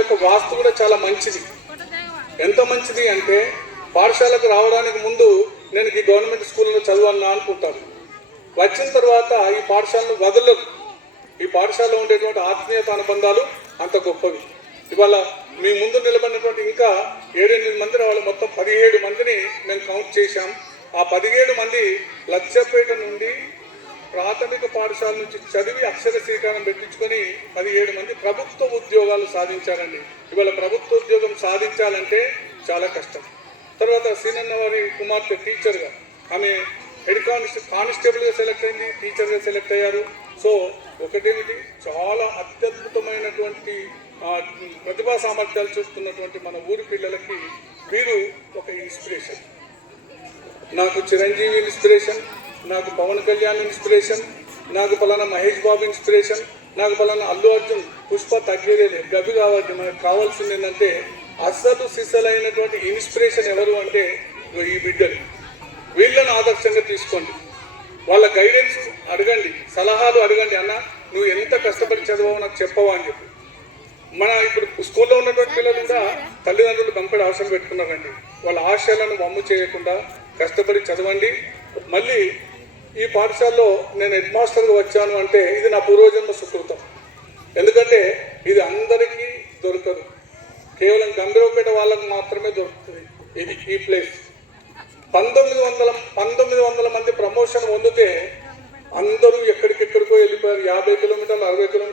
యొక్క వాస్తు కూడా చాలా మంచిది. ఎంత మంచిది అంటే పాఠశాలకు రావడానికి ముందు నేను ఈ గవర్నమెంట్ స్కూల్లో చదవాలన్నా అనుకుంటాను. వచ్చిన తర్వాత ఈ పాఠశాలను వదలదు. ఈ పాఠశాలలో ఉండేటువంటి ఆత్మీయత అనుబంధాలు అంత గొప్పవి. ఇవాళ మీ ముందు నిలబడినటువంటి ఇంకా 7-8 మంది వాళ్ళు మొత్తం 17 మందిని మేము కౌంట్ చేశాం. ఆ 17 మంది లక్షపేట నుండి ప్రాథమిక పాఠశాల నుంచి చదివి అక్షర శ్రీకారం పెట్టించుకొని 17 మంది ప్రభుత్వ ఉద్యోగాలు సాధించారండి. ఇవాళ ప్రభుత్వ ఉద్యోగం సాధించాలంటే చాలా కష్టం. తర్వాత సీనన్న వారి కుమార్తె టీచర్గా ఆమె హెడ్ కానిస్టేబుల్గా సెలెక్ట్ అయింది, టీచర్గా సెలెక్ట్ అయ్యారు. సో ఒకటేమిటి, చాలా అత్యద్భుతమైనటువంటి ప్రతిభా సామర్థ్యాలు చూస్తున్నటువంటి మన ఊరి పిల్లలకి వీరు ఒక ఇన్స్పిరేషన్. నాకు చిరంజీవి ఇన్స్పిరేషన్, నాకు పవన్ కళ్యాణ్ ఇన్స్పిరేషన్, నాకు పలానా మహేష్ బాబు ఇన్స్పిరేషన్, నాకు పలానా అల్లు అర్జున్, పుష్ప తగ్గేదే గవి కావాలి. మనకు కావాల్సింది ఏంటంటే అసలు సిసలైనటువంటి ఇన్స్పిరేషన్ ఎవరు అంటే ఈ బిడ్డలు. వీళ్ళను ఆదర్శంగా తీసుకోండి, వాళ్ళ గైడెన్స్ అడగండి, సలహాలు అడగండి. అన్న నువ్వు ఎంత కష్టపడి చదవవు నాకు చెప్పవా అని చెప్పి. మన ఇప్పుడు స్కూల్లో ఉన్నటువంటి పిల్లలు కూడా తల్లిదండ్రులు కంపెనీ ఆశలు పెట్టుకున్నారండి. వాళ్ళ ఆశయాలను వమ్ము చేయకుండా కష్టపడి చదవండి. మళ్ళీ ఈ పాఠశాలలో నేను హెడ్ మాస్టర్గా వచ్చాను అంటే ఇది నా పూర్వజన్మ సుకృతం. ఎందుకంటే ఇది అందరికీ దొరకదు, కేవలం గంభీరపేట వాళ్ళకు మాత్రమే దొరుకుతుంది ఇది ఈ ప్లేస్. 1900 మంది ప్రమోషన్ పొందితే అందరూ ఎక్కడికెక్కడికో వెళ్ళిపోయారు. 50 కిలోమీటర్లు 60 కిలోమీటర్లు